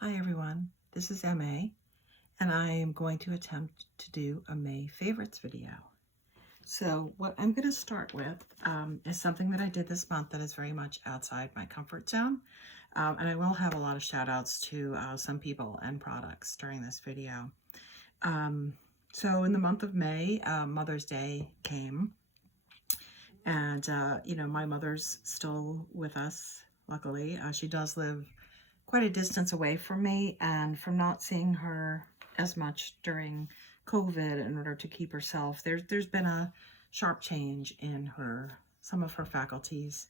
Hi everyone, this is MA, and I am going to attempt to do a May favorites video. So what I'm going to start with is something that I did this month that is very much outside my comfort zone, and I will have a lot of shout outs to some people and products during this video. So in the month of May, Mother's Day came, and my mother's still with us, luckily. She does live quite a distance away from me, and from not seeing her as much during COVID in order to keep herself, there's been a sharp change in some of her faculties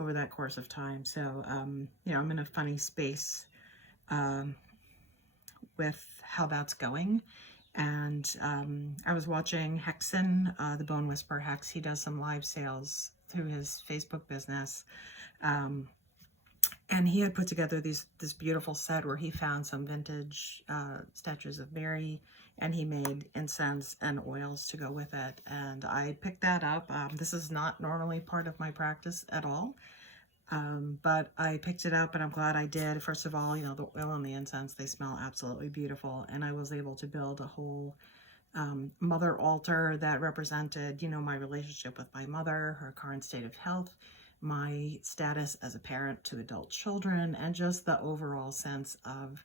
over that course of time. So I'm in a funny space with how that's going. And I was watching Hexen, the Bone Whisperer Hex. He does some live sales through his Facebook business. And he had put together this beautiful set where he found some vintage statues of Mary, and he made incense and oils to go with it. And I picked that up. This is not normally part of my practice at all, but I picked it up, and I'm glad I did. First of all, the oil and the incense, they smell absolutely beautiful, and I was able to build a whole mother altar that represented, my relationship with my mother, her current state of health, my status as a parent to adult children, and just the overall sense of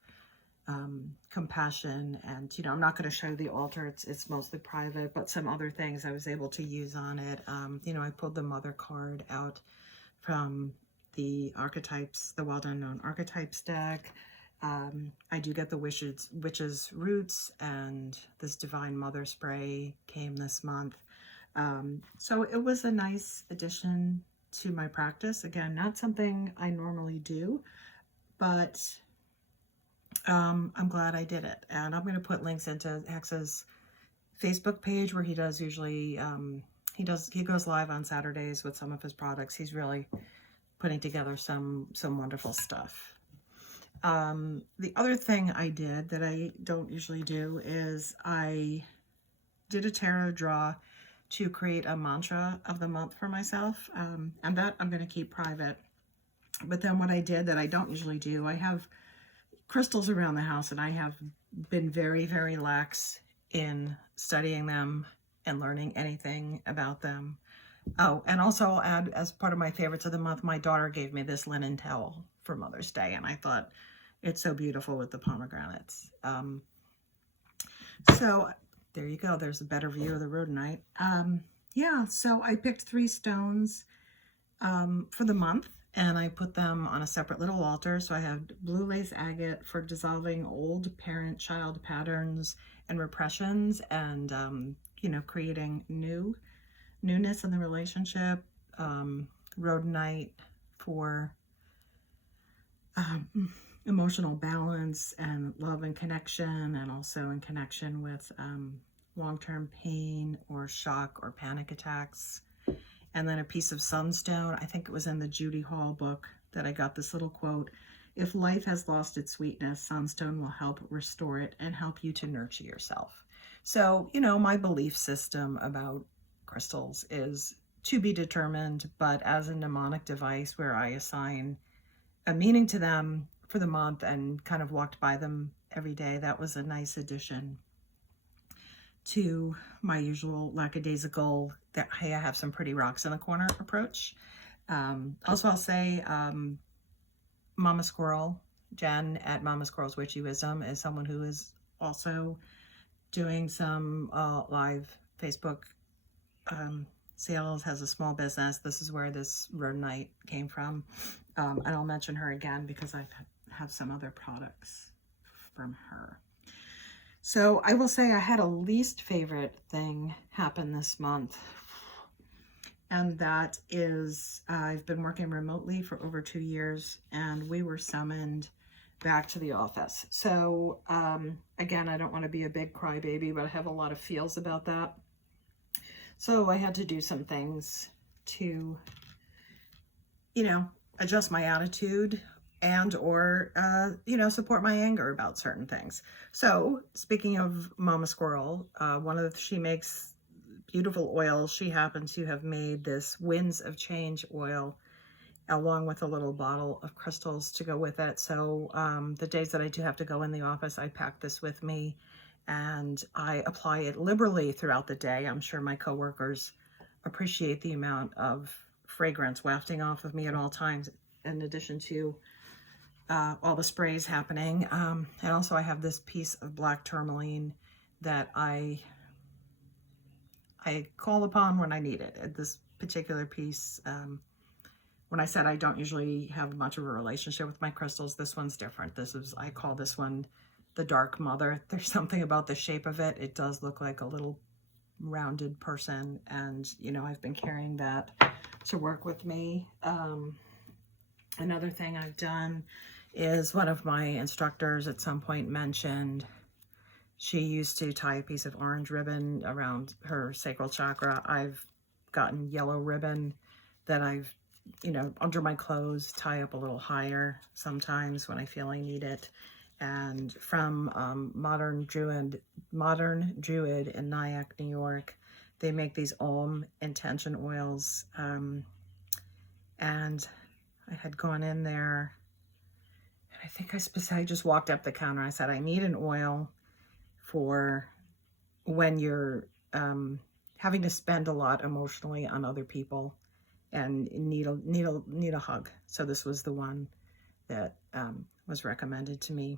compassion. And I'm not going to show the altar, it's mostly private, but some other things I was able to use on it. I pulled the mother card out from the archetypes, the Wild Unknown Archetypes deck. I do get the witches roots, and this Divine Mother spray came this month. So it was a nice addition to my practice. Again, not something I normally do, but I'm glad I did it. And I'm going to put links into Hex's Facebook page, where he does usually, he goes live on Saturdays with some of his products. He's really putting together some wonderful stuff. The other thing I did that I don't usually do is I did a tarot draw to create a mantra of the month for myself, and that I'm going to keep private. But then what I did that I don't usually do, I have crystals around the house, and I have been very, very lax in studying them and learning anything about them. Oh, and also I'll add, as part of my favorites of the month, my daughter gave me this linen towel for Mother's Day, and I thought it's so beautiful with the pomegranates. So there you go. There's a better view of the rhodonite. Yeah, so I picked 3 stones for the month, and I put them on a separate little altar. So I have blue lace agate for dissolving old parent-child patterns and repressions, and creating newness in the relationship. Rhodonite for emotional balance and love and connection, and also in connection with long-term pain or shock or panic attacks. And then a piece of sunstone. I think it was in the Judy Hall book that I got this little quote: "If life has lost its sweetness, sunstone will help restore it and help you to nurture yourself." So, my belief system about crystals is to be determined, but as a mnemonic device where I assign a meaning to them for the month and kind of walked by them every day, that was a nice addition to my usual lackadaisical, that hey, I have some pretty rocks in the corner approach. Also, I'll say Mama Squirrel, Jen at Mama Squirrel's Witchy Wisdom, is someone who is also doing some live Facebook sales, has a small business. This is where this rhodonite came from. And I'll mention her again because I have some other products from her. So I will say I had a least favorite thing happen this month. And that is, I've been working remotely for over 2 years, and we were summoned back to the office. So again, I don't want to be a big crybaby, but I have a lot of feels about that. So I had to do some things to, adjust my attitude and or, support my anger about certain things. So speaking of Mama Squirrel, she makes beautiful oils. She happens to have made this Winds of Change oil along with a little bottle of crystals to go with it. So the days that I do have to go in the office, I pack this with me and I apply it liberally throughout the day. I'm sure my coworkers appreciate the amount of fragrance wafting off of me at all times, in addition to all the sprays happening. And also I have this piece of black tourmaline that I call upon when I need it. This particular piece, when I said I don't usually have much of a relationship with my crystals, this one's different. I call this one the Dark Mother. There's something about the shape of it. It does look like a little rounded person, and you know, I've been carrying that to work with me. Another thing I've done is, one of my instructors at some point mentioned she used to tie a piece of orange ribbon around her sacral chakra. I've gotten yellow ribbon that I've, you know, under my clothes, tie up a little higher sometimes when I feel I need it. And from Modern Druid in Nyack, New York, they make these Om intention oils. And I had gone in there, I think I just walked up the counter. I said, I need an oil for when you're having to spend a lot emotionally on other people and need a hug. So this was the one that was recommended to me.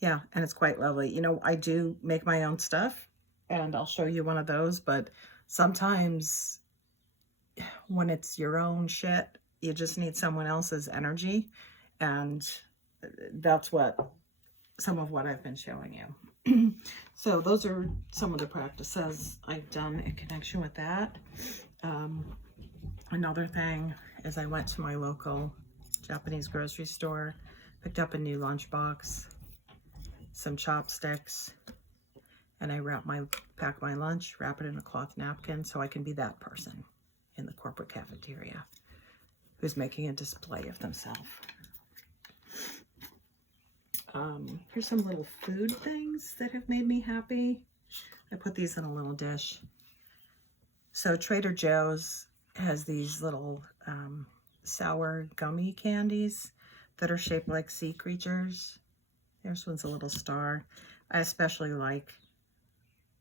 Yeah, and it's quite lovely. You know, I do make my own stuff, and I'll show you one of those, but sometimes when it's your own shit, you just need someone else's energy, and that's some of what I've been showing you. So those are some of the practices I've done in connection with that. Another thing is I went to my local Japanese grocery store, picked up a new lunchbox, some chopsticks, and I pack my lunch, wrap it in a cloth napkin so I can be that person in the corporate cafeteria who's making a display of themselves. Here's some little food things that have made me happy. I put these in a little dish. So Trader Joe's has these little sour gummy candies that are shaped like sea creatures. This one's a little star. I especially like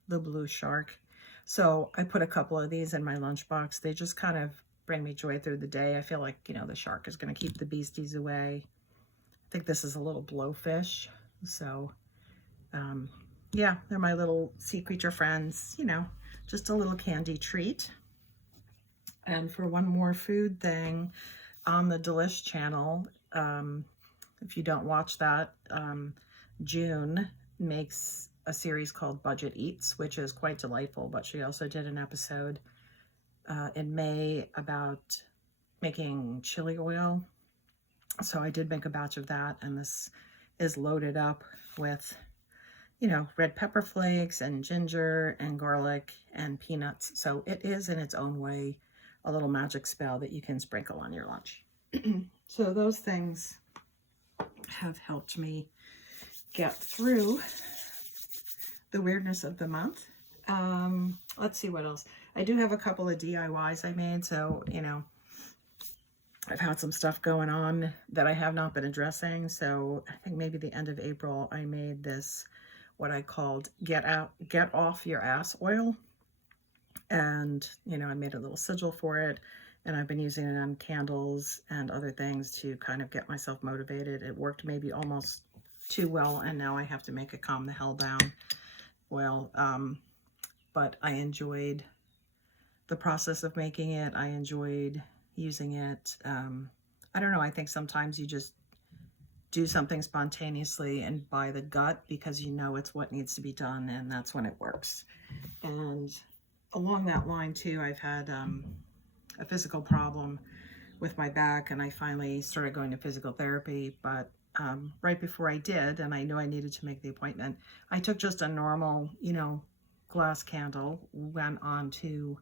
the blue shark. So I put a couple of these in my lunchbox. They just kind of bring me joy through the day. I feel like, you know, the shark is going to keep the beasties away. I think this is a little blowfish. So, yeah, they're my little sea creature friends, you know, just a little candy treat. And for one more food thing, on the Delish channel, if you don't watch that, June makes a series called Budget Eats, which is quite delightful, but she also did an episode in May about making chili oil. So I did make a batch of that, and this is loaded up with, you know, red pepper flakes and ginger and garlic and peanuts. So it is in its own way a little magic spell that you can sprinkle on your lunch. So those things have helped me get through the weirdness of the month. Let's see what else. I do have a couple of DIYs I made, so, you know, I've had some stuff going on that I have not been addressing. So I think maybe the end of April, I made this, what I called get off your ass oil. And, you know, I made a little sigil for it, and I've been using it on candles and other things to kind of get myself motivated. It worked maybe almost too well, and now I have to make it calm the hell down oil. But I enjoyed the process of making it. I enjoyed using it. I don't know, I think sometimes you just do something spontaneously and by the gut because you know it's what needs to be done, and that's when it works. And along that line too, I've had a physical problem with my back, and I finally started going to physical therapy, but right before I did, and I knew I needed to make the appointment, I took just a normal, you know, glass candle, went on to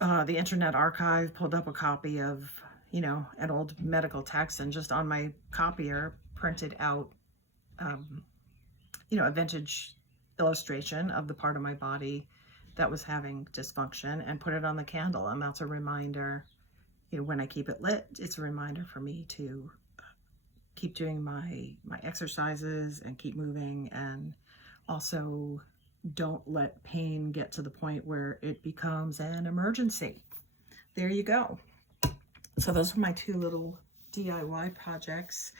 the Internet Archive, pulled up a copy of, you know, an old medical text, and just on my copier printed out, you know, a vintage illustration of the part of my body that was having dysfunction, and put it on the candle. And that's a reminder when I keep it lit, it's a reminder for me to keep doing my exercises and keep moving, and also don't let pain get to the point where it becomes an emergency. There you go. So those are my two little DIY projects.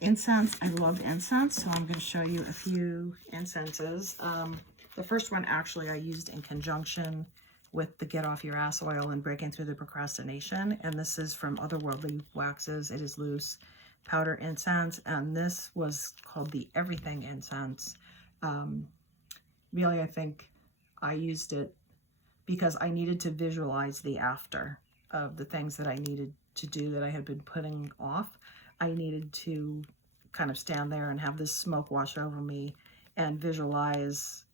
Incense, I love incense, so I'm going to show you a few incenses. The first one actually I used in conjunction with the Get Off Your Ass oil and Breaking Through the Procrastination, and this is from Otherworldly Waxes. It is loose powder incense, and this was called the Everything Incense. Really, I think I used it because I needed to visualize the after of the things that I needed to do that I had been putting off. I needed to kind of stand there and have this smoke wash over me and visualize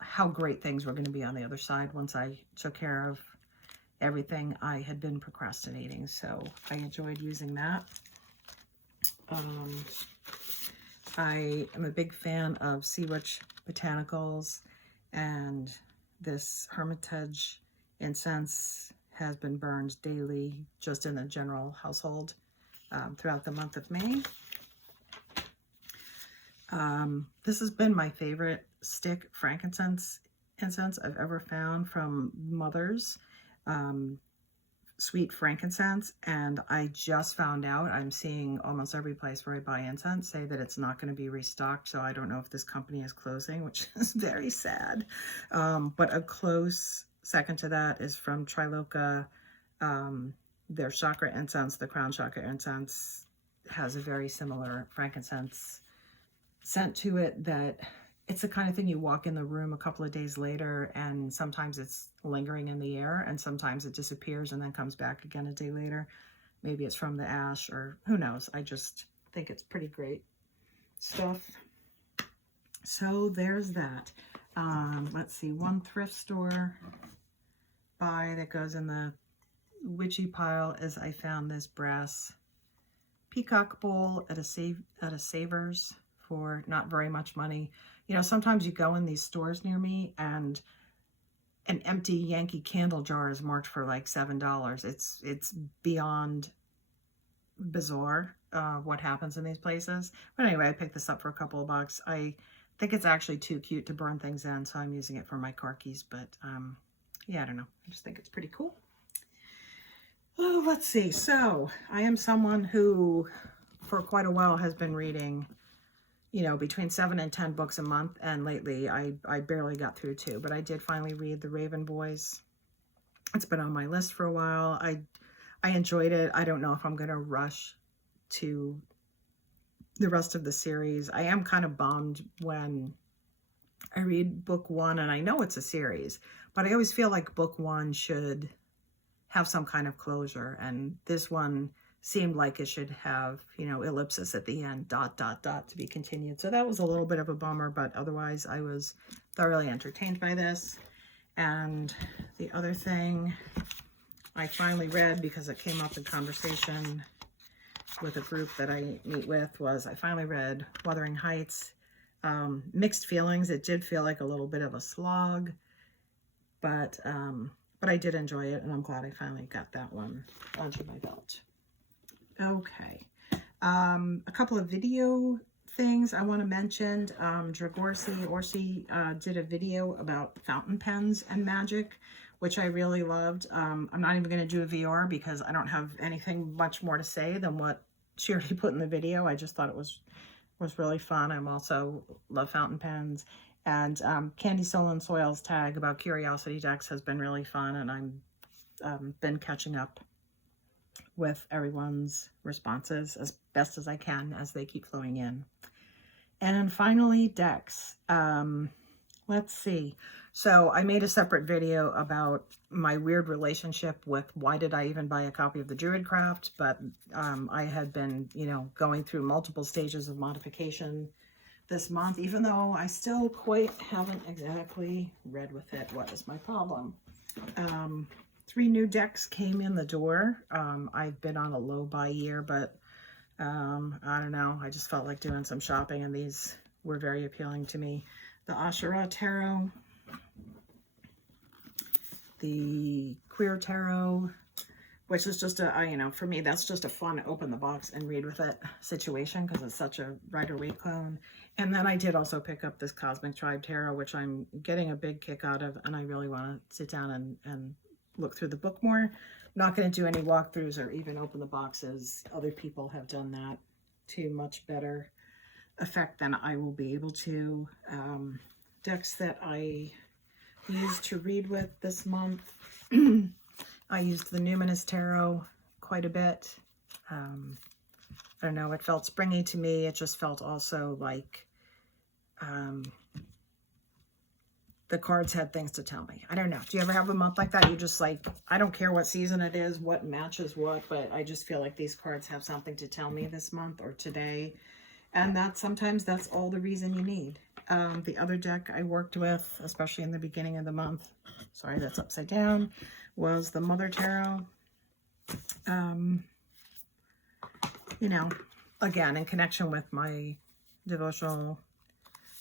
how great things were going to be on the other side once I took care of everything I had been procrastinating. So I enjoyed using that. I am a big fan of Sea Witch Botanicals, and this Hermitage incense has been burned daily just in the general household throughout the month of May. This has been my favorite stick frankincense incense I've ever found from Mother's Sweet Frankincense, and I just found out, I'm seeing almost every place where I buy incense say that it's not going to be restocked, so I don't know if this company is closing, which is very sad. But a close second to that is from Triloka. Their chakra incense, the crown chakra incense, has a very similar frankincense scent to it that it's the kind of thing you walk in the room a couple of days later and sometimes it's lingering in the air and sometimes it disappears and then comes back again a day later. Maybe it's from the ash or who knows. I just think it's pretty great stuff. So there's that. Let's see, one thrift store buy that goes in the witchy pile is I found this brass peacock bowl at a Savers for not very much money. You know, sometimes you go in these stores near me and an empty Yankee candle jar is marked for like $7. It's beyond bizarre what happens in these places. But anyway, I picked this up for a couple of bucks. I think it's actually too cute to burn things in, so I'm using it for my car keys. But yeah, I don't know. I just think it's pretty cool. Oh, let's see. So I am someone who for quite a while has been reading, you know, between 7 and 10 books a month, and lately I barely got through 2, but I did finally read The Raven Boys. It's been on my list for a while. I enjoyed it. I don't know if I'm going to rush to the rest of the series. I am kind of bummed when I read book 1, and I know it's a series, but I always feel like book 1 should have some kind of closure, and this one seemed like it should have, you know, ellipsis at the end, ... to be continued. So that was a little bit of a bummer, but otherwise I was thoroughly entertained by this. And the other thing I finally read, because it came up in conversation with a group that I meet with, was I finally read Wuthering Heights. Mixed feelings. It did feel like a little bit of a slog, but I did enjoy it, and I'm glad I finally got that one onto my belt. Okay, a couple of video things I want to mention. Orsi did a video about fountain pens and magic, which I really loved. I'm not even going to do a VR because I don't have anything much more to say than what she already put in the video. I just thought it was really fun. I'm also love fountain pens. And Candy Soul and Soil's tag about curiosity decks has been really fun, and I'm been catching up with everyone's responses as best as I can as they keep flowing in. And finally, decks. Let's see. So I made a separate video about my weird relationship with why did I even buy a copy of the Druidcraft, but I had been, you know, going through multiple stages of modification this month, even though I still quite haven't exactly read with it. What is my problem? 3 new decks came in the door. I've been on a low buy year, but I don't know. I just felt like doing some shopping, and these were very appealing to me. The Ashura Tarot, the Queer Tarot, which is just a, you know, for me, that's just a fun open the box and read with it situation because it's such a Rider-Waite clone. And then I did also pick up this Cosmic Tribe Tarot, which I'm getting a big kick out of, and I really want to sit down and look through the book more. I'm not going to do any walkthroughs or even open the boxes. Other people have done that to much better effect than I will be able to. Decks that I used to read with this month. I used the Numinous Tarot quite a bit. I don't know, it felt springy to me. It just felt also like the cards had things to tell me. I don't know. Do you ever have a month like that? You just like, I don't care what season it is, what matches what, but I just feel like these cards have something to tell me this month or today. And sometimes that's all the reason you need. The other deck I worked with, especially in the beginning of the month, sorry, that's upside down, was the Mother Tarot. You know, again, in connection with my devotional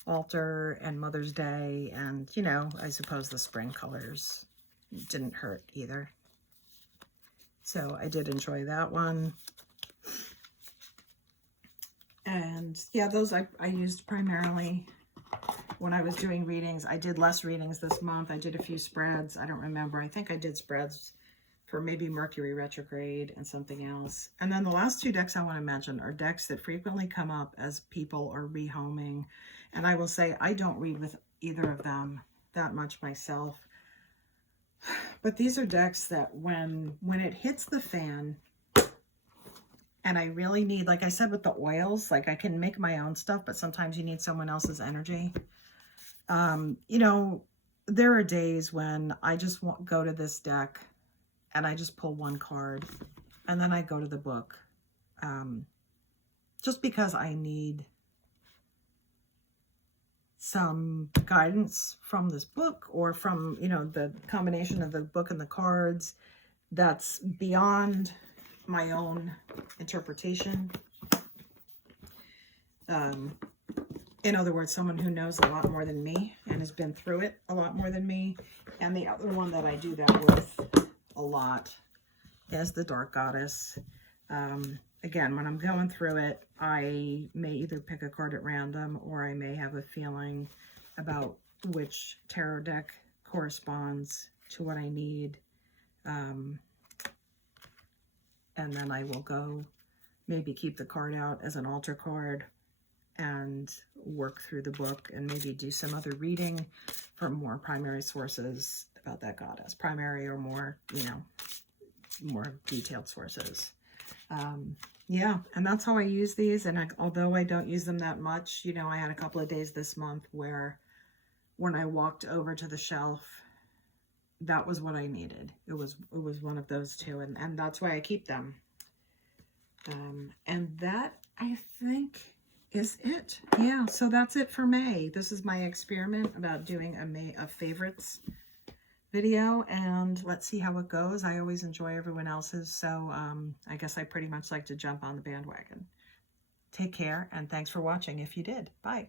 altar and Mother's Day, and, you know, I suppose the spring colors didn't hurt either. So I did enjoy that one. And yeah, those I used primarily when I was doing readings. I did less readings this month. I did a few spreads. I don't remember. I think I did spreads for maybe Mercury retrograde and something else. And then the last two decks I want to mention are decks that frequently come up as people are rehoming. And I will say I don't read with either of them that much myself. But these are decks that when it hits the fan, and I really need, like I said with the oils, like I can make my own stuff, but sometimes you need someone else's energy. You know, there are days when I just go to this deck and I just pull one card and then I go to the book. Just because I need some guidance from this book or from, you know, the combination of the book and the cards that's beyond my own interpretation. In other words, someone who knows a lot more than me and has been through it a lot more than me. And the other one that I do that with a lot is the Dark Goddess. Again, when I'm going through it, I may either pick a card at random or I may have a feeling about which tarot deck corresponds to what I need. And then I will go maybe keep the card out as an altar card and work through the book and maybe do some other reading from more primary sources about that goddess. Primary or more, you know, more detailed sources. Yeah, and that's how I use these. And although I don't use them that much, you know, I had a couple of days this month where when I walked over to the shelf, that was what I needed. It was one of those two, and that's why I keep them. And that, I think, is it. Yeah, so that's it for May. This is my experiment about doing a favorites video, and let's see how it goes. I always enjoy everyone else's, so I guess I pretty much like to jump on the bandwagon. Take care, and thanks for watching if you did. Bye.